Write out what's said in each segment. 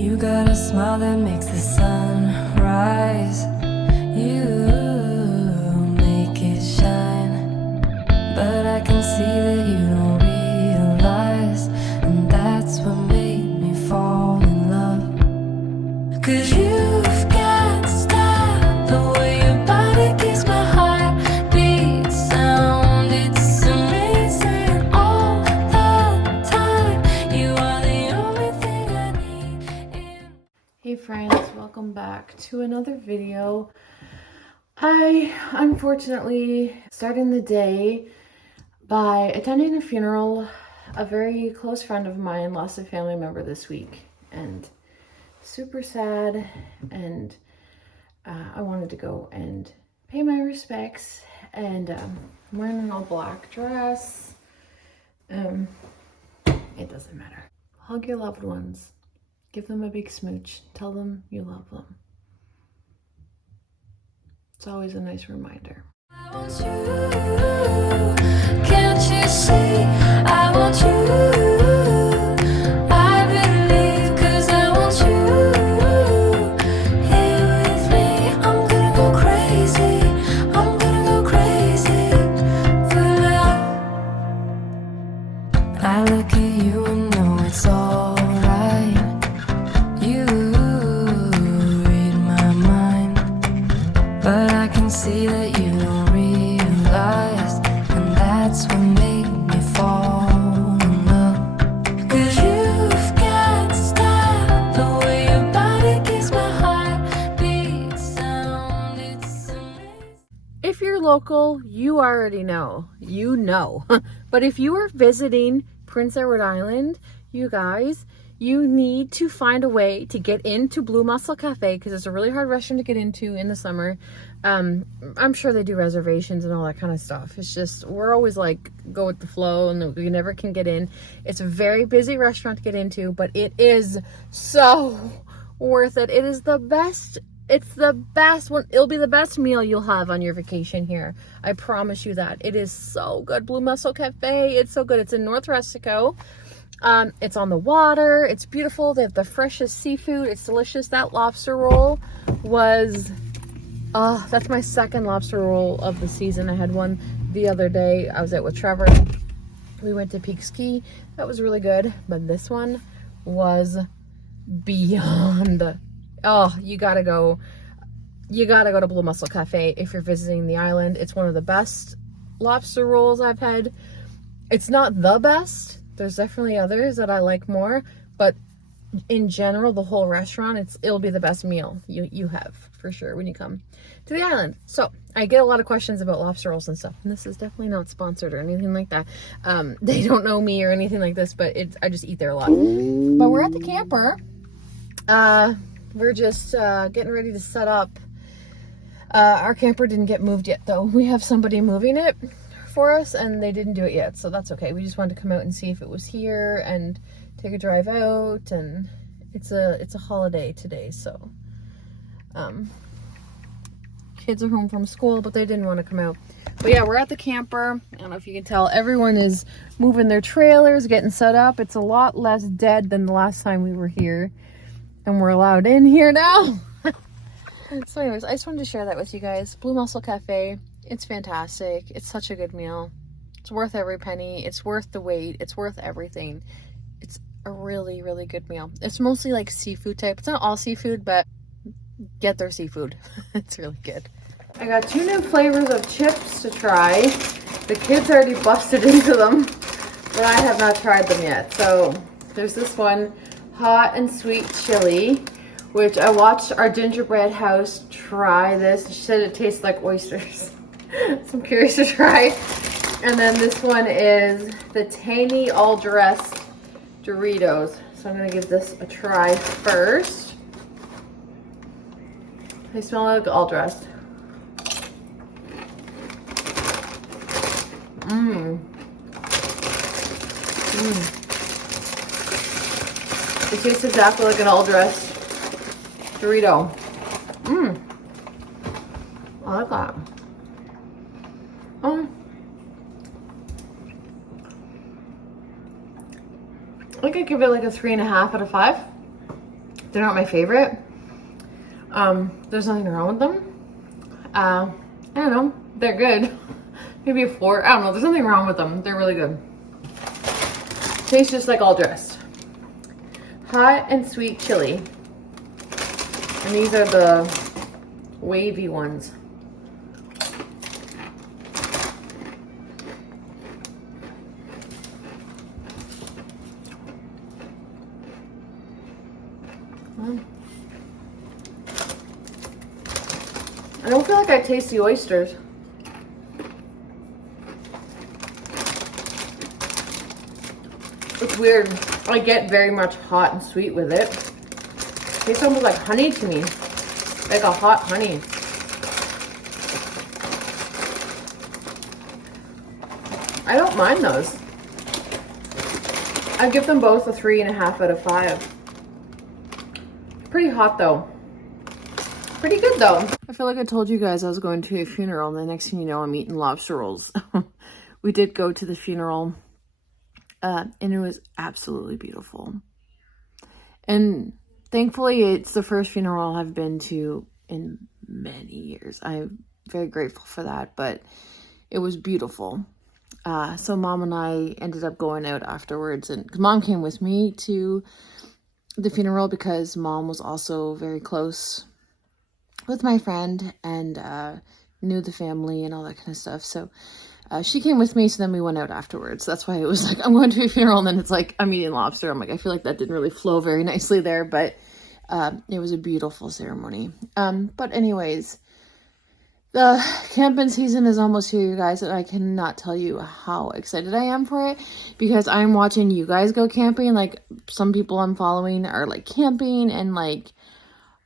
You got a smile that makes the sun rise. You make it shine. But I can see that you don't realize, and that's what made me fall in love. 'Cause you've got style, the way your body keeps my heart beat sound. It's amazing all the time. You are the only thing I need. Hey friends, welcome back to another video. I unfortunately starting the day by attending a funeral. A very close friend of mine lost a family member this week, and super sad, and I wanted to go and pay my respects, and I'm wearing an all black dress. It doesn't matter. Hug your loved ones. Give them a big smooch. Tell them you love them. It's always a nice reminder. I want you, can't you see? I want you, I believe, 'cause I want you here with me. I'm gonna go crazy, I'm gonna go crazy for love. I look at you and know it's alright. You read my mind, but I can see that you don't realize, and that's what made me fall in love. 'Cause you've got style, the way your body keeps my heart beat sound. It's amazing. If you're local, you already know. You know. But if you are visiting Prince Edward Island, you guys, you need to find a way to get into Blue Mussel Cafe, because it's a really hard restaurant to get into in the summer. I'm sure they do reservations and all that kind of stuff. It's just, we're always like, go with the flow, and we never can get in. It's a very busy restaurant to get into, but it is so worth it. It is the best. It's the best one. It'll be the best meal you'll have on your vacation here. I promise you that. It is so good. Blue Mussel Cafe. It's so good. It's in North Rustico. It's on the water. It's beautiful. They have the freshest seafood. It's delicious. That lobster roll was, that's my second lobster roll of the season. I had one the other day. I was out with Trevor. We went to Peak Ski. That was really good. But this one was beyond. Oh, you gotta go. You gotta go to Blue Mussel Cafe if you're visiting the island. It's one of the best lobster rolls I've had. It's not the best. There's definitely others that I like more, but in general, the whole restaurant, it'll be the best meal you have for sure when you come to the island. So I get a lot of questions about lobster rolls and stuff, and this is definitely not sponsored or anything like that. They don't know me or anything like this, but I just eat there a lot. But we're at the camper. We're just getting ready to set up. Our camper didn't get moved yet, though. We have somebody moving it for us, and they didn't do it yet, so that's okay. We just wanted to come out and see if it was here and take a drive out, and it's a holiday today, so kids are home from school, but they didn't want to come out. But yeah, we're at the camper. I don't know if you can tell, everyone is moving their trailers, getting set up. It's a lot less dead than the last time we were here, and we're allowed in here now. So anyways, I just wanted to share that with you guys. Blue Mussel Cafe, it's fantastic. It's such a good meal. It's worth every penny. It's worth the wait. It's worth everything. It's a really, really good meal. It's mostly like seafood type. It's not all seafood, but get their seafood. It's really good. I got 2 new flavors of chips to try. The kids already busted into them, but I have not tried them yet. So there's this one, hot and sweet chili, which I watched our gingerbread house try this. She said it tastes like oysters. So I'm curious to try. And then this one is the tangy all dressed Doritos. So I'm gonna give this a try first. They smell like all dressed. It tastes exactly like an all dressed Dorito. I like that. I could give it like a 3.5 out of 5. They're not my favorite. There's nothing wrong with them. I don't know. They're good. Maybe a 4. I don't know. There's nothing wrong with them. They're really good. Tastes just like all dressed. Hot and sweet chili. And these are the wavy ones. I don't feel like I taste the oysters. It's weird. I get very much hot and sweet with it. It tastes almost like honey to me. Like a hot honey. I don't mind those. I give them both a 3.5 out of 5. Pretty hot though. Pretty good though. I feel like I told you guys I was going to a funeral, and the next thing you know, I'm eating lobster rolls. We did go to the funeral, and it was absolutely beautiful. And thankfully, it's the first funeral I've been to in many years. I'm very grateful for that, but it was beautiful. So Mom and I ended up going out afterwards, and 'cause Mom came with me to the funeral because Mom was also very close with my friend and knew the family and all that kind of stuff. So she came with me, so then we went out afterwards. That's why it was like, I'm going to a funeral, and then it's like, I'm eating lobster. I'm like, I feel like that didn't really flow very nicely there, but it was a beautiful ceremony. But anyways, the camping season is almost here, you guys, and I cannot tell you how excited I am for it, because I'm watching you guys go camping. Like, some people I'm following are like camping, and like,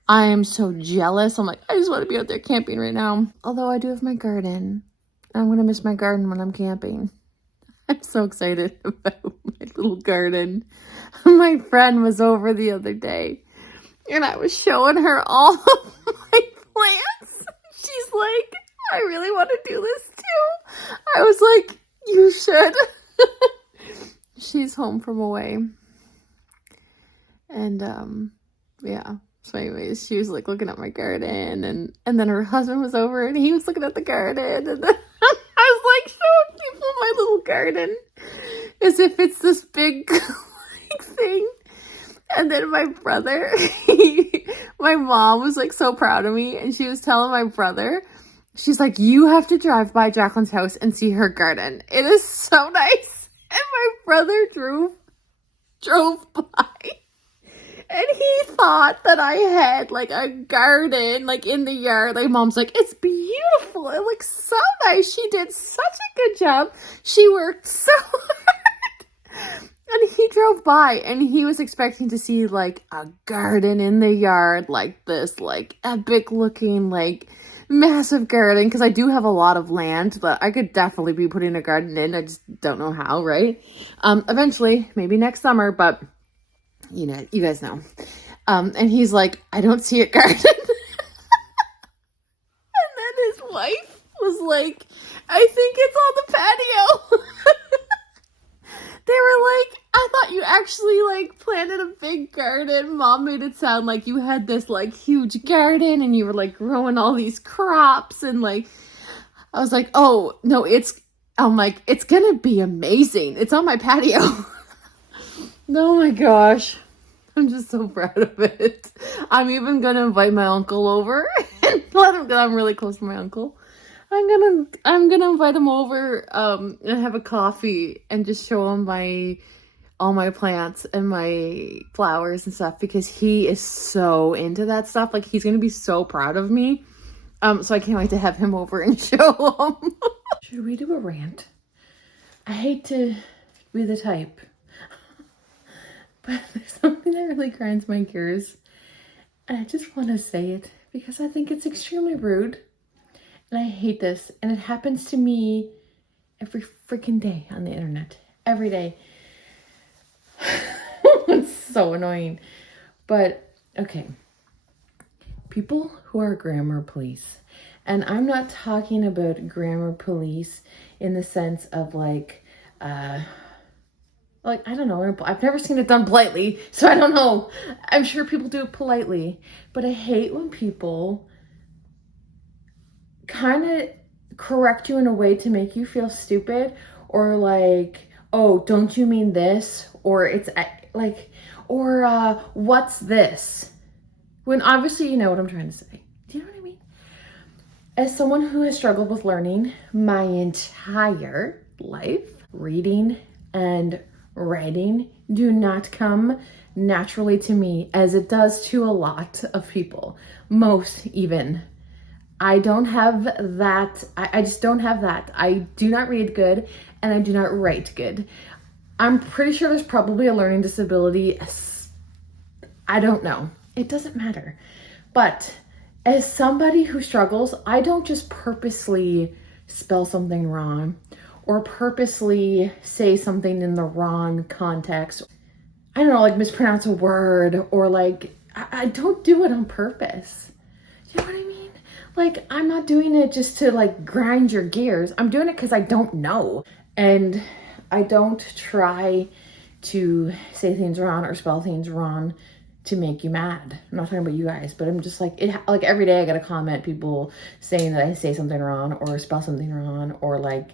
I am so jealous. I'm like, I just want to be out there camping right now. Although I do have my garden. I'm going to miss my garden when I'm camping. I'm so excited about my little garden. My friend was over the other day, and I was showing her all of my plants. She's like, I really want to do this too. I was like, you should. She's home from away. And, yeah. So anyways, she was like looking at my garden, and then her husband was over, and he was looking at the garden, and then I was like showing people my little garden as if it's this big like thing. And then my brother, my mom was like so proud of me, and she was telling my brother, she's like, you have to drive by Jacqueline's house and see her garden. It is so nice. And my brother drove by. And he thought that I had like a garden like in the yard. Like, Mom's like, it's beautiful. It looks so nice. She did such a good job. She worked so hard. And he drove by, and he was expecting to see like a garden in the yard, like this like epic looking like massive garden. Because I do have a lot of land, but I could definitely be putting a garden in. I just don't know how, right? Eventually, maybe next summer, but you know, you guys know. And he's like, I don't see a garden. And then his wife was like, I think it's on the patio. They were like, I thought you actually like planted a big garden. Mom made it sound like you had this like huge garden, and you were like growing all these crops, and like, I was like, oh no, I'm like, it's gonna be amazing. It's on my patio. Oh my gosh. I'm just so proud of it. I'm even gonna invite my uncle over and let him know I'm really close to my uncle. I'm gonna invite him over and have a coffee and just show him all my plants and my flowers and stuff, because he is so into that stuff. Like, he's gonna be so proud of me. So I can't wait to have him over and show him. Should we do a rant? I hate to be the type, but there's something that really grinds my gears, and I just want to say it because I think it's extremely rude, and I hate this, and it happens to me every freaking day on the internet. Every day. It's so annoying. But, okay. People who are grammar police, and I'm not talking about grammar police in the sense of like, Like, I don't know. I've never seen it done politely, so I don't know. I'm sure people do it politely, but I hate when people kind of correct you in a way to make you feel stupid, or like, oh, don't you mean this? Or it's like, or what's this? When obviously you know what I'm trying to say. Do you know what I mean? As someone who has struggled with learning my entire life, reading and writing do not come naturally to me as it does to a lot of people, most even. I don't have that. I just don't have that. I do not read good and I do not write good. I'm pretty sure there's probably a learning disability. I don't know. It doesn't matter. But as somebody who struggles, I don't just purposely spell something wrong or purposely say something in the wrong context. I don't know, like mispronounce a word, or like, I don't do it on purpose. You know what I mean? Like, I'm not doing it just to like grind your gears. I'm doing it because I don't know. And I don't try to say things wrong or spell things wrong to make you mad. I'm not talking about you guys, but I'm just like, like every day I get a comment, people saying that I say something wrong or spell something wrong, or like,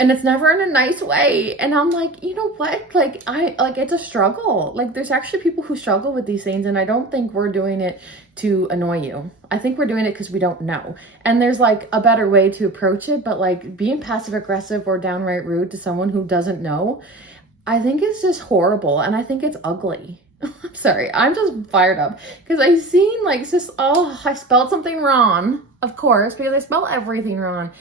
and it's never in a nice way. And I'm like, you know what? Like, it's a struggle. Like, there's actually people who struggle with these things. And I don't think we're doing it to annoy you. I think we're doing it because we don't know. And there's like a better way to approach it. But like being passive aggressive or downright rude to someone who doesn't know, I think it's just horrible. And I think it's ugly. I'm sorry. I'm just fired up because I seen like, it's just, oh, I spelled something wrong, of course, because I spell everything wrong.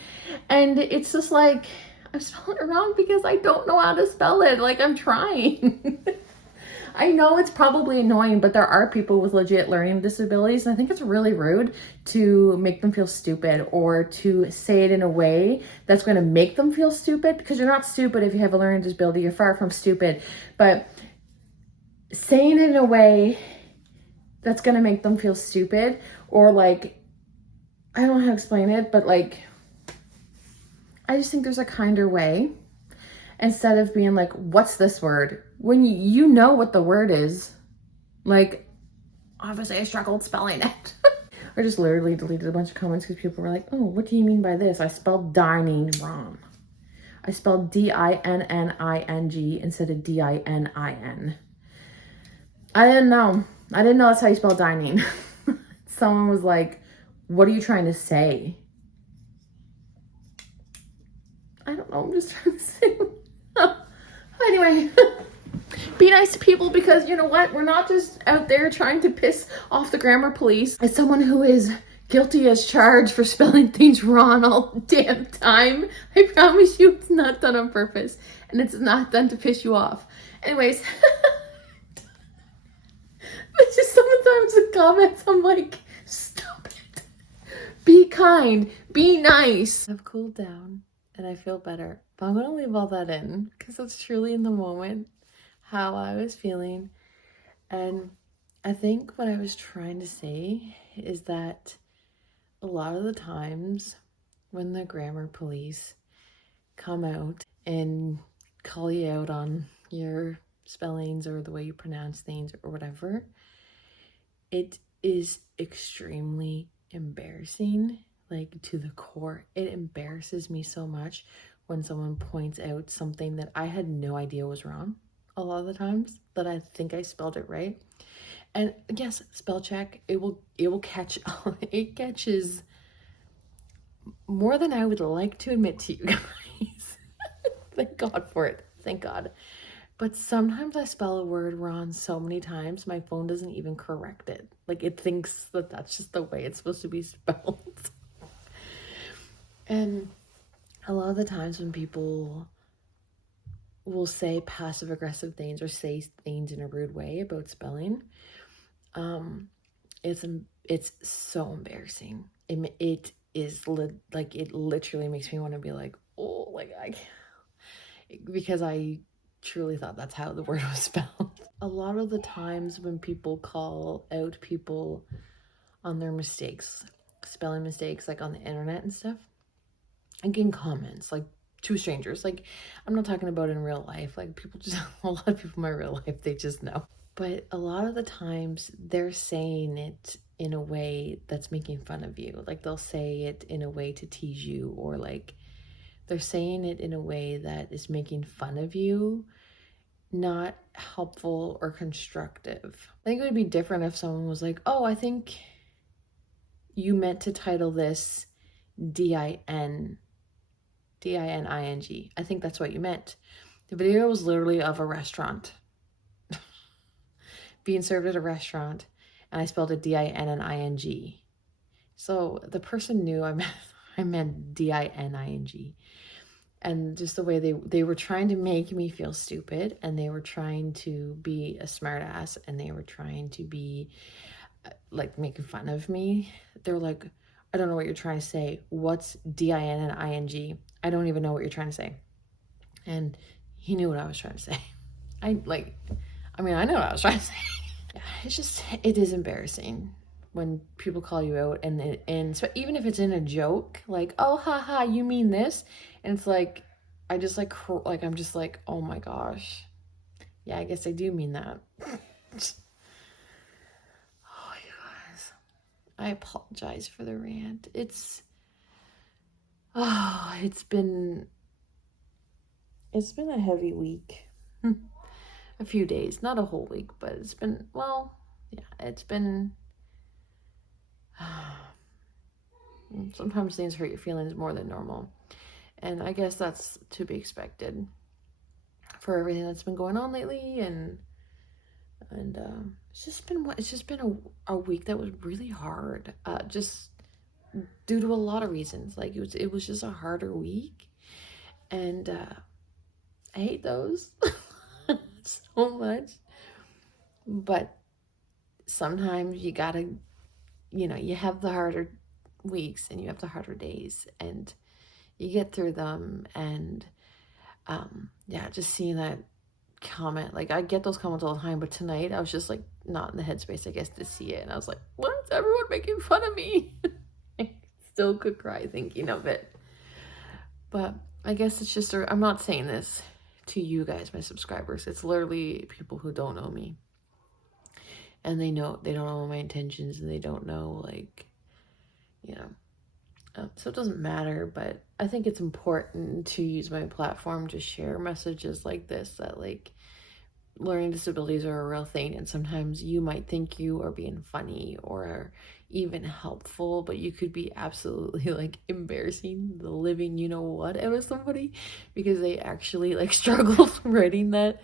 And it's just like, I'm spelling it wrong because I don't know how to spell it. Like, I'm trying. I know it's probably annoying, but there are people with legit learning disabilities. And I think it's really rude to make them feel stupid or to say it in a way that's going to make them feel stupid, because you're not stupid if you have a learning disability. You're far from stupid. But saying it in a way that's going to make them feel stupid, or like, I don't know how to explain it, but like, I just think there's a kinder way, instead of being like, what's this word? When you know what the word is. Like, obviously I struggled spelling it. I just literally deleted a bunch of comments because people were like, oh, what do you mean by this? I spelled dining wrong. I spelled D-I-N-N-I-N-G instead of D-I-N-I-N. I didn't know. I didn't know that's how you spell dining. Someone was like, what are you trying to say? I don't know. I'm just trying to say. Anyway, be nice to people, because you know what? We're not just out there trying to piss off the grammar police. As someone who is guilty as charged for spelling things wrong all the damn time, I promise you it's not done on purpose. And it's not done to piss you off. Anyways. It's just sometimes the comments, I'm like, stop it. Be kind. Be nice. I've cooled down and I feel better. But I'm going to leave all that in because it's truly in the moment how I was feeling. And I think what I was trying to say is that a lot of the times when the grammar police come out and call you out on your spellings or the way you pronounce things or whatever, it is extremely embarrassing, like to the core. It embarrasses me so much when someone points out something that I had no idea was wrong a lot of the times, that I think I spelled it right. And yes, spell check, it will catch, it catches more than I would like to admit to you guys. Thank God for it. Thank God. But sometimes I spell a word wrong so many times, my phone doesn't even correct it. Like, it thinks that that's just the way it's supposed to be spelled. And a lot of the times when people will say passive aggressive things or say things in a rude way about spelling, it's so embarrassing. It is like, it literally makes me want to be like, oh, like because I truly thought that's how the word was spelled. A lot of the times when people call out people on their mistakes, spelling mistakes, like on the internet and stuff, I get comments, like to strangers. Like, I'm not talking about in real life. Like, people just, a lot of people in my real life, they just know. But a lot of the times they're saying it in a way that's making fun of you. Like, they'll say it in a way to tease you, or like they're saying it in a way that is making fun of you, not helpful or constructive. I think it would be different if someone was like, oh, I think you meant to title this D-I-N-I-N-G. I think that's what you meant. The video was literally of a restaurant. Being served at a restaurant, and I spelled it D-I-N-N-I-N-G. So the person knew I meant D-I-N-I-N-G. And just the way they were trying to make me feel stupid, and they were trying to be a smartass, and they were trying to be like making fun of me. They're like, I don't know what you're trying to say. What's D-I-N-N-I-N-G? I don't even know what you're trying to say. And he knew what I was trying to say. I know what I was trying to say. It's just, it is embarrassing when people call you out, and so even if it's in a joke, like, oh, haha, you mean this? And it's like, I just like I'm just like, oh my gosh, yeah, I guess I do mean that. Oh, you guys, I apologize for the rant. It's been a heavy week. A few days, not a whole week, but it's been, well, yeah, it's been, sometimes things hurt your feelings more than normal. And I guess that's to be expected for everything that's been going on lately. And it's just been a week that was really hard, just due to a lot of reasons. Like, it was just a harder week, and I hate those so much. But sometimes you gotta, you have the harder weeks and you have the harder days, and you get through them. And yeah, just seeing that comment, like, I get those comments all the time, but tonight I was just like not in the headspace, I guess, to see it, and I was like, why is everyone making fun of me? I still could cry thinking of it. But I guess it's just I'm not saying this to you guys, my subscribers. It's literally people who don't know me, and they don't know my intentions, and they don't know, like, so it doesn't matter. But I think it's important to use my platform to share messages like this, that, like, learning disabilities are a real thing, and sometimes you might think you are being funny or even helpful, but you could be absolutely, like, embarrassing the living what out of somebody, because they actually, like, struggled writing that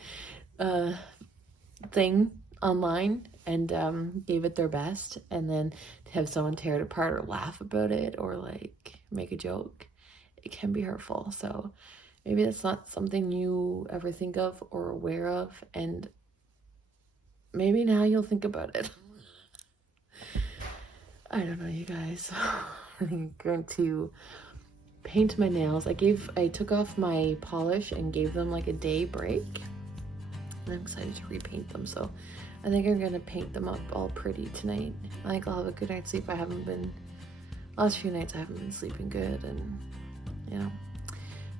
thing online, and gave it their best, and then to have someone tear it apart or laugh about it or, like, make a joke, it can be hurtful. So maybe that's not something you ever think of or aware of, and maybe now you'll think about it. I don't know, you guys. I'm going to paint my nails. I took off my polish and gave them like a day break, and I'm excited to repaint them. So I think I'm gonna paint them up all pretty tonight. I think I'll have a good night's sleep. Last few nights I haven't been sleeping good, and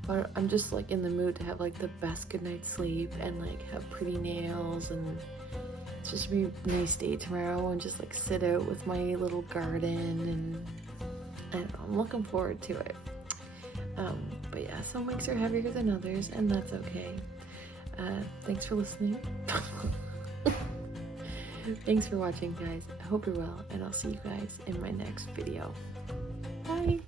but I'm just, like, in the mood to have, like, the best good night's sleep and, like, have pretty nails, and it's just be a nice day tomorrow, and just, like, sit out with my little garden, and I don't know, I'm looking forward to it. But yeah, some weeks are heavier than others, and that's okay. Thanks for listening. Thanks for watching, guys. I hope you're well, and I'll see you guys in my next video. Bye!